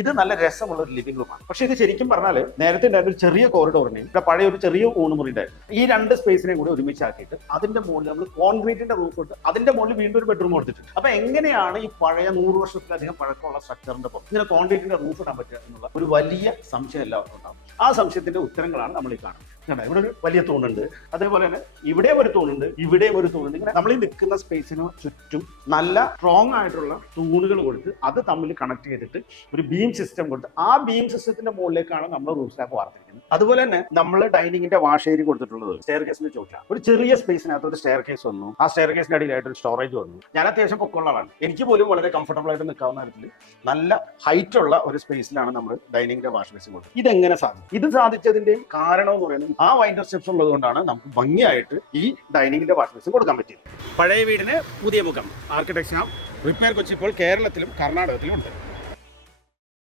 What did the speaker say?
ഇത് നല്ല രസമുള്ള ഒരു ലിവിംഗ് റൂമാണ്. പക്ഷേ ഇത് ശരിക്കും പറഞ്ഞാൽ നേരത്തെ ഉണ്ടായിരുന്ന ഒരു ചെറിയ കോറിഡോറിനെയും ഇവിടെ പഴയ ഒരു ചെറിയ ഊണുമുറി ഉണ്ടായിരുന്നു. ഈ രണ്ട് സ്പേസിനെയും കൂടി ഒരുമിച്ചാക്കിയിട്ട് അതിന്റെ മുകളിൽ നമ്മൾ കോൺക്രീറ്റിന്റെ റൂഫ് ഇട്ട് അതിന്റെ മുകളിൽ വീണ്ടും ഒരു ബെഡ്റൂം കൊടുത്തിട്ടുണ്ട്. അപ്പൊ എങ്ങനെയാണ് ഈ പഴയ 100 വർഷത്തിലധികം പഴക്കമുള്ള സ്ട്രക്ചറിന്റെ പുറത്ത് ഇങ്ങനെ കോൺക്രീറ്റിന്റെ റൂഫ് ഇടാൻ പറ്റുക എന്നുള്ള ഒരു വലിയ സംശയം എല്ലാവർക്കും ഉണ്ടാവും. ആ സംശയത്തിന്റെ ഉത്തരങ്ങളാണ് നമ്മൾ ഈ കാണുന്നത്. ഇവിടെ ഒരു വലിയ തൂണുണ്ട്, അതേപോലെ തന്നെ ഇവിടെയും ഒരു തൂണുണ്ട്, ഇവിടെയും ഒരു തൂണുണ്ട്. ഇങ്ങനെ നമ്മൾ ഈ നിൽക്കുന്ന സ്പേസിന് ചുറ്റും നല്ല സ്ട്രോങ് ആയിട്ടുള്ള തൂണുകൾ കൊടുത്ത് അത് തമ്മിൽ കണക്ട് ചെയ്തിട്ട് ഒരു ബീം സിസ്റ്റം കൊടുത്ത് ആ ബീം സിസ്റ്റത്തിന്റെ മുകളിലേക്കാണ് നമ്മൾ റൂഫ് സ്ലാബ് വാർത്തിരിക്കുന്നത്. അതുപോലെ തന്നെ നമ്മൾ ഡൈനിങ്ങിന്റെ വാഷ് ഏരിയ കൊടുത്തിട്ടുള്ളത് സ്റ്റെയർ കേസിന് ചോദിച്ചാൽ ഒരു ചെറിയ സ്പേസിനകത്ത് ഒരു സ്റ്റെയർ കേസ് വന്നു. ആ സ്റ്റെയർ കേസിന്റെ അടിയിലായിട്ട് ഒരു സ്റ്റോറേജ് വന്നു. ഞാൻ അത്യാവശ്യം പൊക്കമുള്ളതാണ്, എനിക്ക് പോലും വളരെ കംഫർട്ടബിൾ ആയിട്ട് നിൽക്കാവുന്ന തരത്തിൽ നല്ല ഹൈറ്റ് ഉള്ള ഒരു സ്പേസിലാണ് നമ്മൾ ഡൈനിങ്ങിന്റെ വാഷ് ബേസിൻ കൊടുത്തത്. ഇതെങ്ങനെ സാധിക്കും? ഇത് സാധിച്ചതിന്റെയും കാരണം എന്ന് പറയുന്നത് ആ വൈൻഡർ സ്റ്റെപ്സ് ഉള്ളത് കൊണ്ടാണ് നമുക്ക് ഭംഗിയായിട്ട് ഈ ഡൈനിങ്ങിന്റെ വാഷ് ബേസിൻ കൊടുക്കാൻ പറ്റിയത്. പഴയ വീടിന് പുതിയ മുഖം ആർക്കിടെക്ചർ റിപ്പയർ കൊച്ചി ഇപ്പോൾ കേരളത്തിലും കർണാടകത്തിലും ഉണ്ട്.